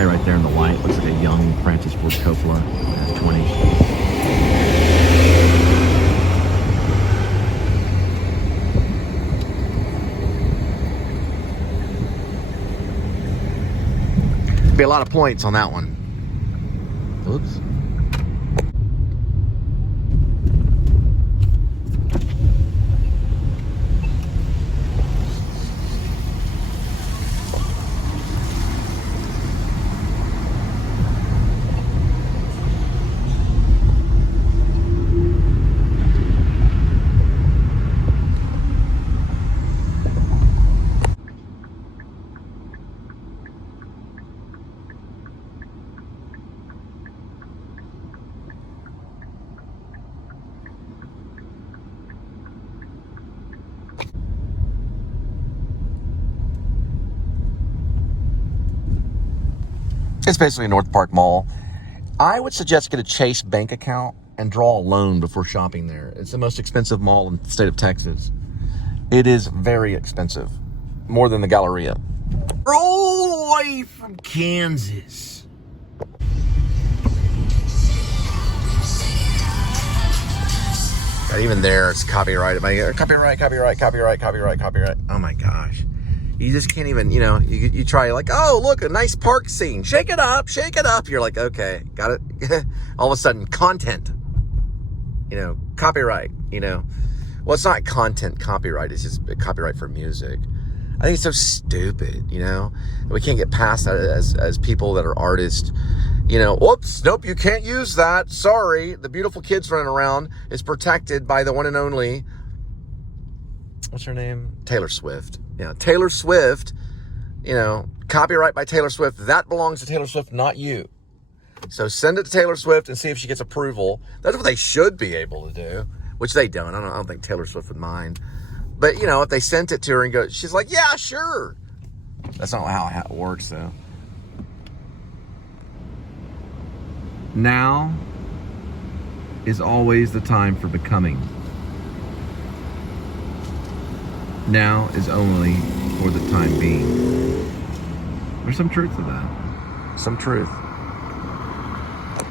guy right there in the white looks like a young Francis Ford Coppola, 20s. Be a lot of points on that one. Oops. It's basically a North Park Mall. I would suggest get a Chase bank account and draw a loan before shopping there. It's the most expensive mall in the state of Texas. It is very expensive. More than the Galleria. We're all the way from Kansas. God, even there, it's copyrighted. Copyright. Oh my gosh. You just can't even, you try like, oh, look, a nice park scene. Shake it up. You're like, okay, got it. All of a sudden, content, copyright, Well, it's not content copyright. It's just copyright for music. I think it's so stupid, We can't get past that as people that are artists, whoops, nope, you can't use that. Sorry. The beautiful kids running around is protected by the one and only, what's her name? Taylor Swift. Yeah, Taylor Swift, copyright by Taylor Swift. That belongs to Taylor Swift, not you. So send it to Taylor Swift and see if she gets approval. That's what they should be able to do, which they don't. I don't think Taylor Swift would mind. But, if they sent it to her and she's like, yeah, sure. That's not how it works, though. Now is always the time for becoming. Now is only for the time being. There's some truth to that. Some truth.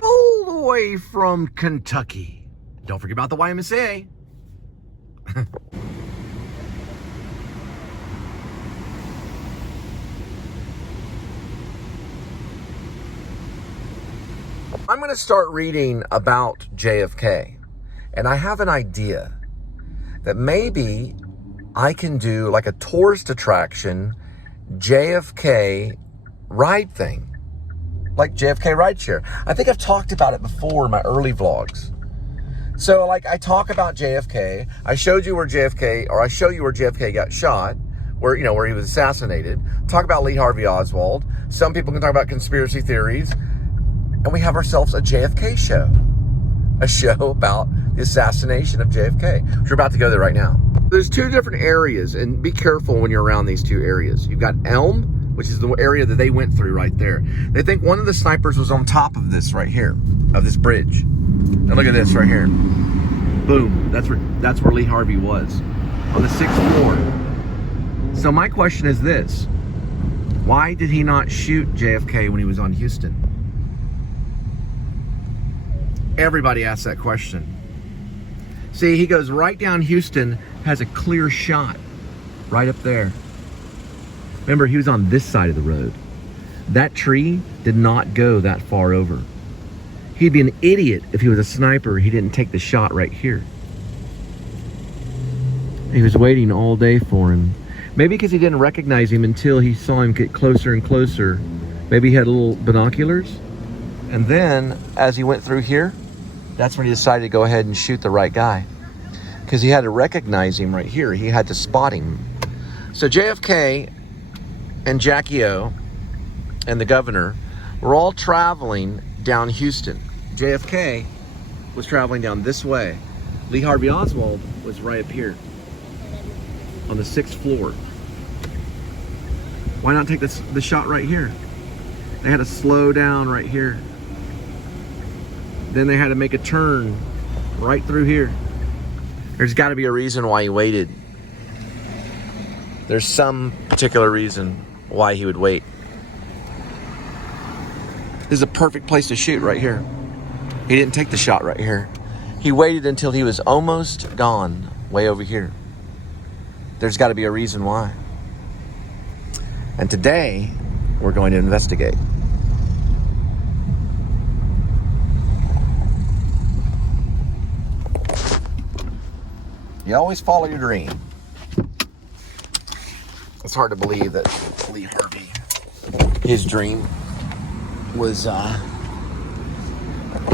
All the way from Kentucky. Don't forget about the YMCA. I'm going to start reading about JFK. And I have an idea that maybe I can do like a tourist attraction JFK ride thing. Like JFK rideshare. I think I've talked about it before in my early vlogs. So like I talk about JFK. I showed you where I show you where JFK got shot. Where he was assassinated. Talk about Lee Harvey Oswald. Some people can talk about conspiracy theories. And we have ourselves a JFK show. A show about the assassination of JFK. We're about to go there right now. There's two different areas, and be careful when you're around these two areas. You've got Elm, which is the area that they went through right there. They think one of the snipers was on top of this right here, of this bridge. Now look at this right here. Boom, that's where Lee Harvey was, on the 6th floor. So my question is this: why did he not shoot JFK when he was on Houston? Everybody asks that question. See, he goes right down Houston, has a clear shot right up there. Remember, he was on this side of the road. That tree did not go that far over. He'd be an idiot if he was a sniper, he didn't take the shot right here. He was waiting all day for him. Maybe because he didn't recognize him until he saw him get closer and closer. Maybe he had little binoculars. And then, as he went through here, that's when he decided to go ahead and shoot the right guy. Because he had to recognize him right here. He had to spot him. So JFK and Jackie O and the governor were all traveling down Houston. JFK was traveling down this way. Lee Harvey Oswald was right up here on the 6th floor. Why not take the shot right here? They had to slow down right here. Then they had to make a turn right through here. There's got to be a reason why he waited. There's some particular reason why he would wait. This is a perfect place to shoot right here. He didn't take the shot right here. He waited until he was almost gone, way over here. There's got to be a reason why. And today, we're going to investigate. You always follow your dream. It's hard to believe that Lee Harvey, his dream was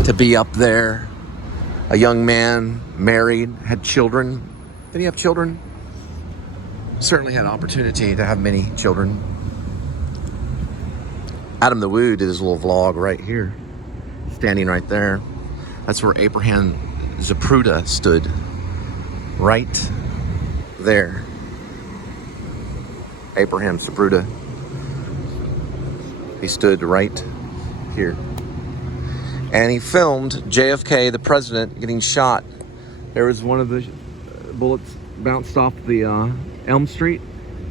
to be up there, a young man, married, had children. Did he have children? Certainly had opportunity to have many children. Adam the Woo did his little vlog right here, standing right there. That's where Abraham Zapruder stood, right there. Abraham Zapruder. He stood right here. And he filmed JFK, the president, getting shot. There was one of the bullets bounced off the Elm Street,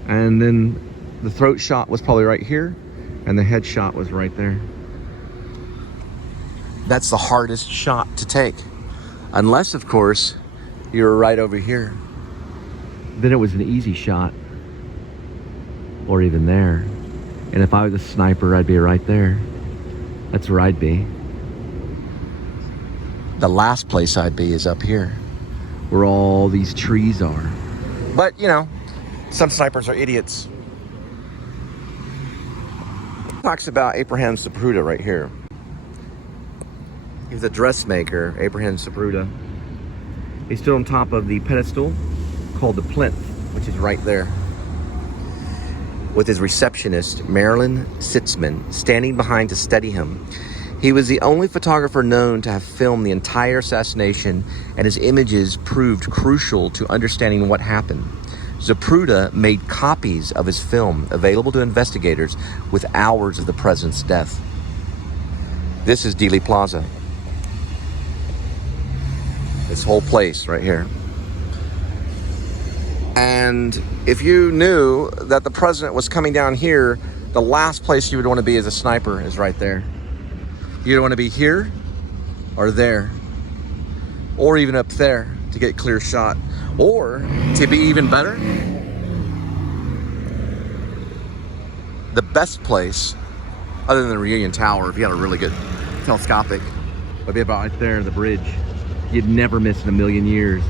and then the throat shot was probably right here, and the head shot was right there. That's the hardest shot to take. Unless, of course, you were right over here. Then it was an easy shot. Or even there. And if I was a sniper, I'd be right there. That's where I'd be. The last place I'd be is up here, where all these trees are. But, you know, some snipers are idiots. Talks about Abraham Zapruder right here. He's a dressmaker, Abraham Zapruder. He stood on top of the pedestal called the plinth, which is right there, with his receptionist, Marilyn Sitzman, standing behind to steady him. He was the only photographer known to have filmed the entire assassination, and his images proved crucial to understanding what happened. Zapruder made copies of his film available to investigators with hours of the president's death. This is Dealey Plaza. This whole place right here. And if you knew that the president was coming down here, the last place you would want to be as a sniper is right there. You want to be here or there, or even up there to get a clear shot. Or, to be even better, the best place, other than the Reunion Tower, if you had a really good telescopic, would be about right there, the bridge. You'd never miss in a million years.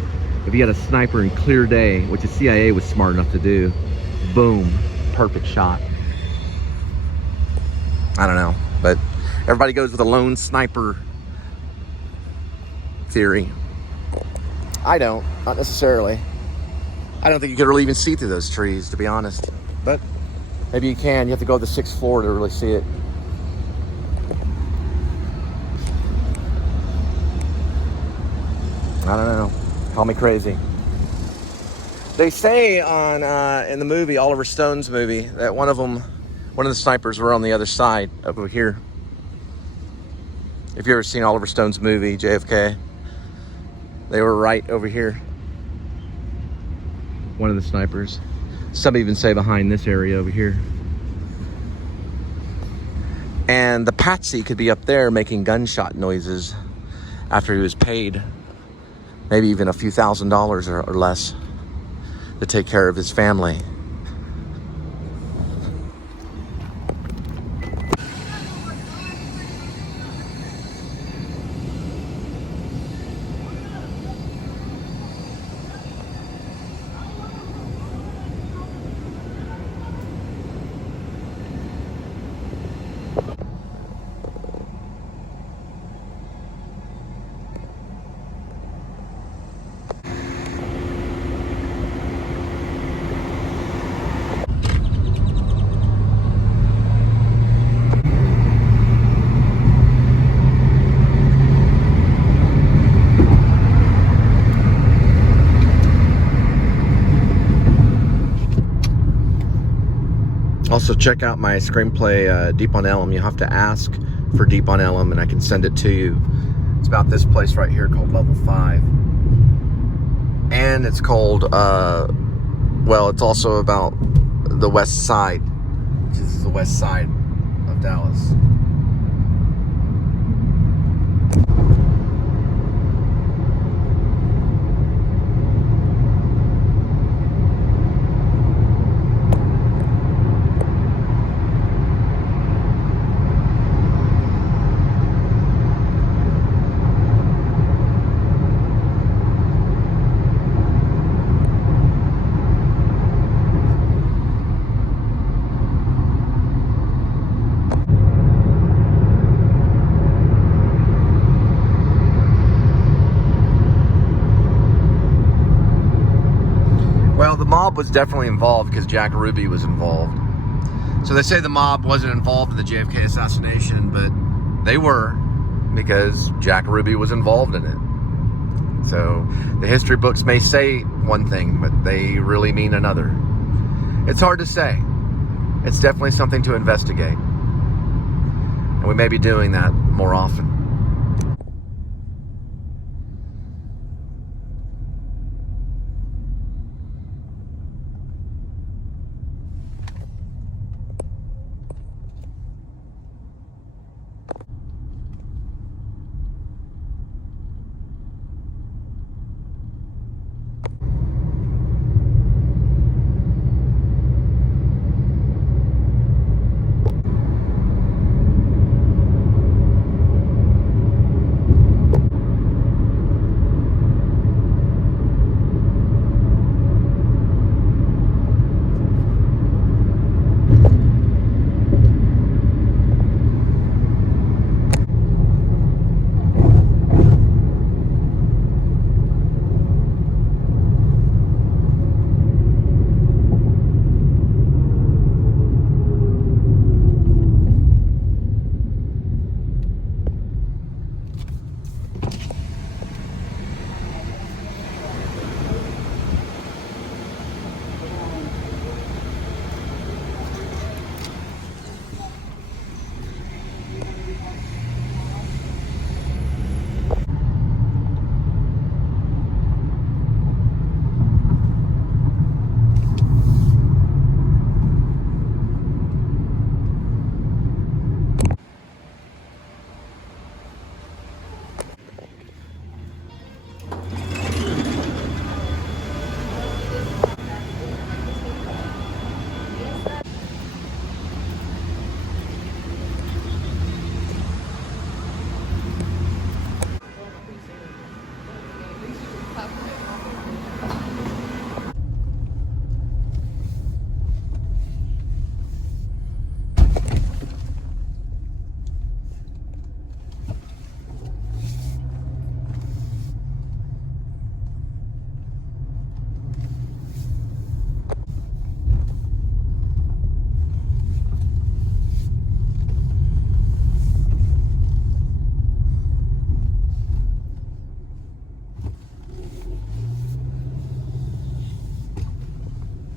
If you had a sniper in clear day, which the CIA was smart enough to do, boom, perfect shot. I don't know, but everybody goes with a lone sniper theory. I don't, not necessarily. I don't think you could really even see through those trees, to be honest. But maybe you can. You have to go to the 6th floor to really see it. I don't know. Call me crazy. They say on in the movie, Oliver Stone's movie, that one of the snipers were on the other side over here. If you've ever seen Oliver Stone's movie, JFK, they were right over here. One of the snipers. Some even say behind this area over here. And the patsy could be up there making gunshot noises after he was paid maybe even a few $1,000s or less to take care of his family. Also, check out my screenplay, Deep on Elm. You have to ask for Deep on Elm, and I can send it to you. It's about this place right here called Level 5. And it's called, well, it's also about the West Side, which is the west side of Dallas. mob was definitely involved because Jack Ruby was involved. So they say the mob wasn't involved in the JFK assassination, but they were, because Jack Ruby was involved in it. So the history books may say one thing, but they really mean another. It's hard to say. It's definitely something to investigate. And we may be doing that more often.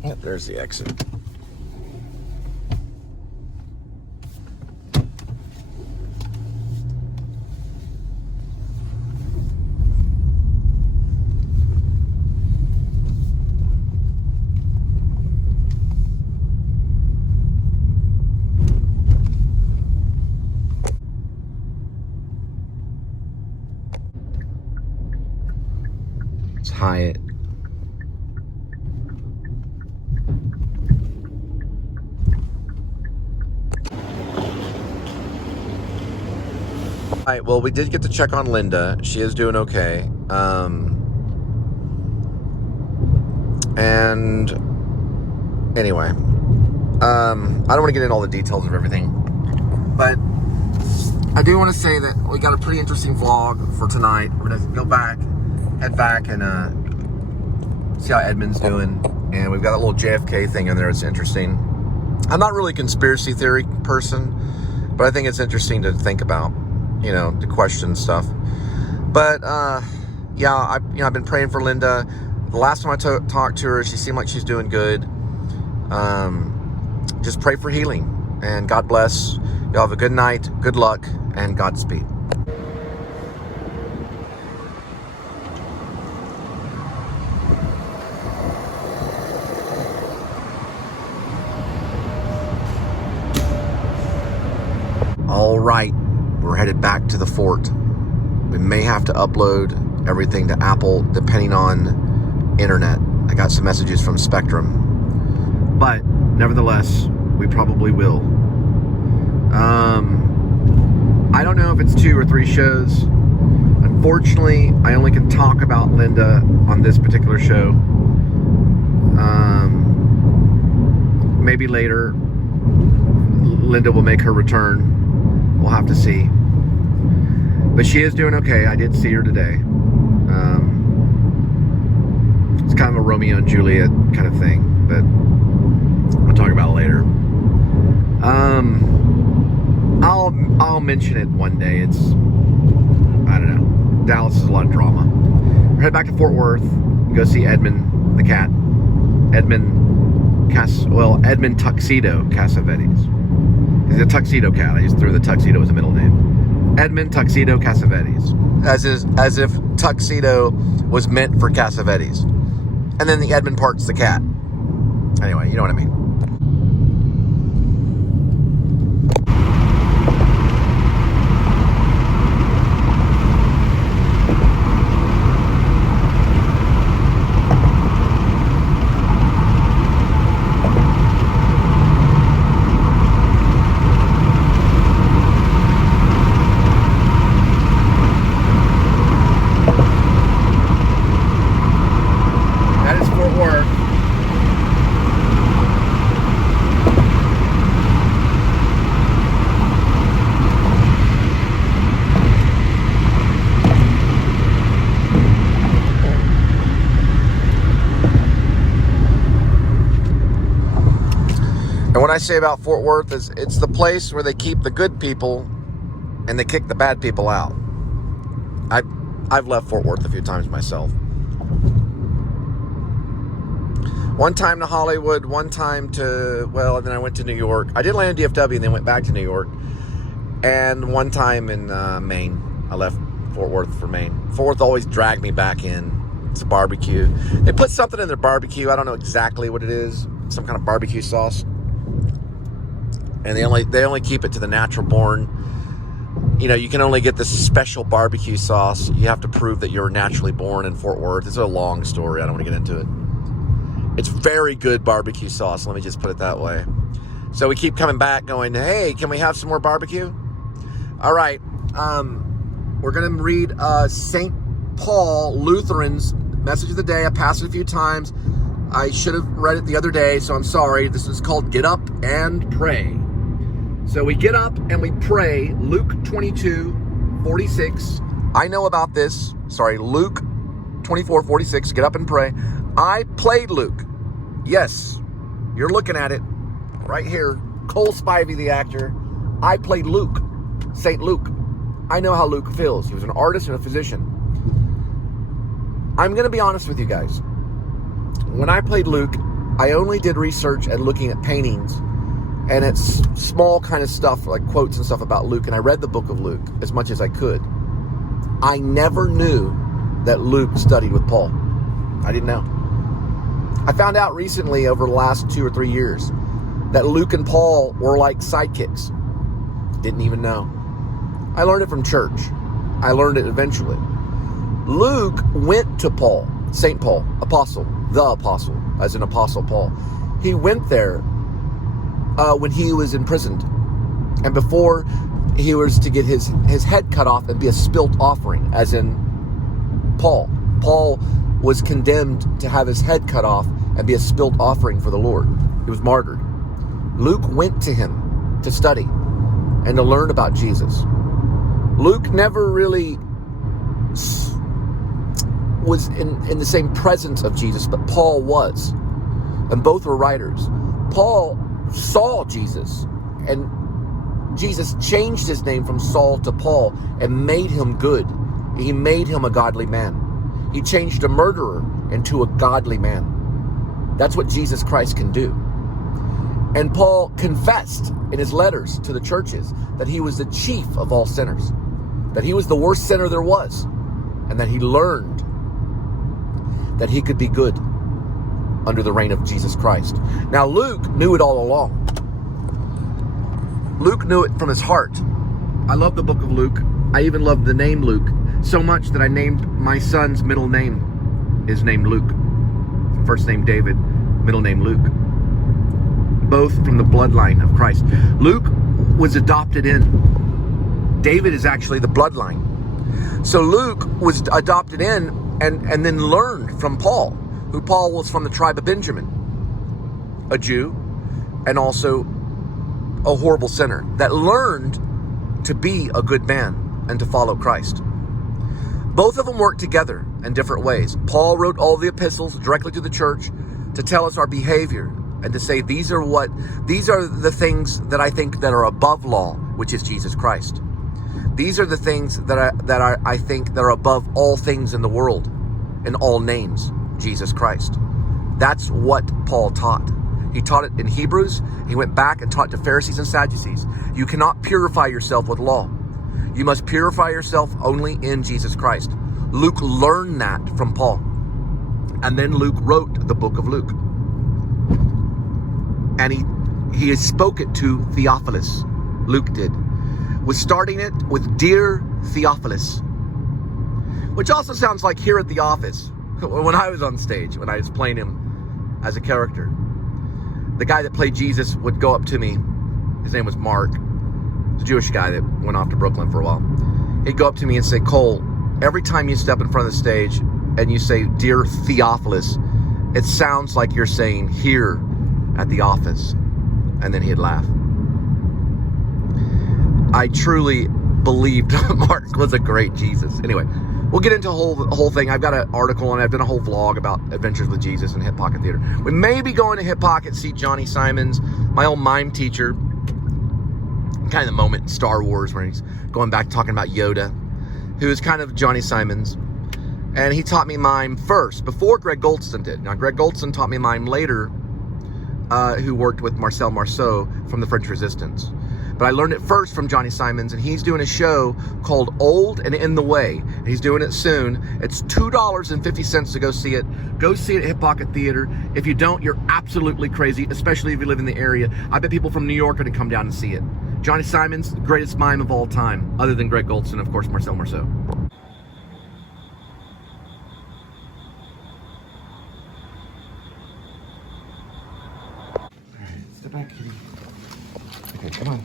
Yep, there's the exit. It's Hyatt. All right, well, we did get to check on Linda. She is doing okay. And anyway, I don't want to get into all the details of everything, but I do want to say that we got a pretty interesting vlog for tonight. We're going to go back, head back, and see how Edmund's doing. And we've got a little JFK thing in there. It's interesting. I'm not really a conspiracy theory person, but I think it's interesting to think about, you know, to question stuff. But yeah, I've been praying for Linda. The last time I talked to her, she seemed like she's doing good. Just pray for healing, and God bless. Y'all have a good night, good luck, and Godspeed. All right, we're headed back to the fort. We may have to upload everything to Apple depending on internet. I got some messages from Spectrum, but nevertheless, we probably will. I don't know if it's 2 or 3 shows. Unfortunately, I only can talk about Linda on this particular show. Maybe later, Linda will make her return. We'll have to see. But she is doing okay. I did see her today. It's kind of a Romeo and Juliet kind of thing, but we'll talk about it later. I'll mention it one day. It's, I don't know. Dallas is a lot of drama. We're headed back to Fort Worth. Go see Edmund the cat. Edmund Tuxedo Cassavetes. He's a tuxedo cat. I just threw the tuxedo as a middle name. Edmund Tuxedo Cassavetes. As if tuxedo was meant for Cassavetes. And then the Edmund part's the cat. Anyway, you know what I mean. And what I say about Fort Worth is it's the place where they keep the good people and they kick the bad people out. I've left Fort Worth a few times myself. One time to Hollywood, one time to, and then I went to New York. I did land in DFW and then went back to New York. And one time in Maine. I left Fort Worth for Maine. Fort Worth always dragged me back in. It's a barbecue. They put something in their barbecue. I don't know exactly what it is. Some kind of barbecue sauce. And they only keep it to the natural born. You know, you can only get this special barbecue sauce. You have to prove that you're naturally born in Fort Worth. It's a long story. I don't want to get into it. It's very good barbecue sauce. Let me just put it that way. So we keep coming back going, hey, can we have some more barbecue? All right. We're going to read St. Paul Lutheran's message of the day. I passed it a few times. I should have read it the other day, so I'm sorry. This is called Get Up and Pray. So we get up and we pray. Luke 22:46. I know about this. Sorry, Luke 24:46. Get up and pray. I played Luke. Yes, you're looking at it right here. Cole Spivey, the actor. I played Luke, St. Luke. I know how Luke feels. He was an artist and a physician. I'm going to be honest with you guys. When I played Luke, I only did research and looking at paintings, and it's small kind of stuff like quotes and stuff about Luke, and I read the book of Luke as much as I could. I never knew that Luke studied with Paul. I didn't know. I found out recently over the last 2 or 3 years that Luke and Paul were like sidekicks. Didn't even know. I learned it from church. I learned it eventually. Luke went to Paul, St. Paul, apostle, the apostle, as in Apostle Paul. He went there when he was imprisoned, and before he was to get his head cut off and be a spilt offering, as in Paul. Paul was condemned to have his head cut off and be a spilt offering for the Lord. He was martyred. Luke went to him to study and to learn about Jesus. Luke never really was in the same presence of Jesus, but Paul was. And both were writers. Paul saw Jesus, and Jesus changed his name from Saul to Paul and made him good. He made him a godly man. He changed a murderer into a godly man. That's what Jesus Christ can do. And Paul confessed in his letters to the churches that he was the chief of all sinners, that he was the worst sinner there was, and that he learned that he could be good under the reign of Jesus Christ. Now, Luke knew it all along. Luke knew it from his heart. I love the book of Luke. I even love the name Luke so much that I named my son's middle name is named Luke. First name David, middle name Luke. Both from the bloodline of Christ. Luke was adopted in. David is actually the bloodline. So Luke was adopted in and then learned from Paul, who Paul was from the tribe of Benjamin, a Jew, and also a horrible sinner that learned to be a good man and to follow Christ. Both of them work together in different ways. Paul wrote all the epistles directly to the church to tell us our behavior and to say these are the things that I think that are above law, which is Jesus Christ. These are the things that I think that are above all things in the world, in all names, Jesus Christ. That's what Paul taught. He taught it in Hebrews. He went back and taught to Pharisees and Sadducees. You cannot purify yourself with law. You must purify yourself only in Jesus Christ. Luke learned that from Paul. And then Luke wrote the book of Luke. And he spoke it to Theophilus. Luke did. Was starting it with Dear Theophilus, which also sounds like here at the office when I was on stage, when I was playing him as a character. The guy that played Jesus would go up to me. His name was Mark. The Jewish guy that went off to Brooklyn for a while. He'd go up to me and say, Cole, every time you step in front of the stage and you say, Dear Theophilus, it sounds like you're saying here at the office. And then he'd laugh. I truly believed Mark was a great Jesus. Anyway, we'll get into the whole thing. I've got an article on it. I've done a whole vlog about Adventures with Jesus and Hip Pocket Theater. We may be going to Hip Pocket, see Johnny Simons, my old mime teacher. Kind of the moment in Star Wars where he's going back talking about Yoda, who is kind of Johnny Simons. And he taught me mime first, before Greg Goldston did. Now, Greg Goldston taught me mime later, who worked with Marcel Marceau from the French Resistance. But I learned it first from Johnny Simons, and he's doing a show called Old and in the Way. And he's doing it soon. It's $2.50 to go see it. Go see it at Hip Pocket Theater. If you don't, you're absolutely crazy, especially if you live in the area. I bet people from New York are going to come down and see it. Johnny Simons, the greatest mime of all time, other than Greg Goldston, of course, Marcel Marceau. All right, step back, kitty. Okay, come on.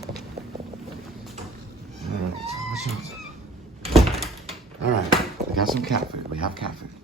All right, all right, we got some cat food. We have cat food.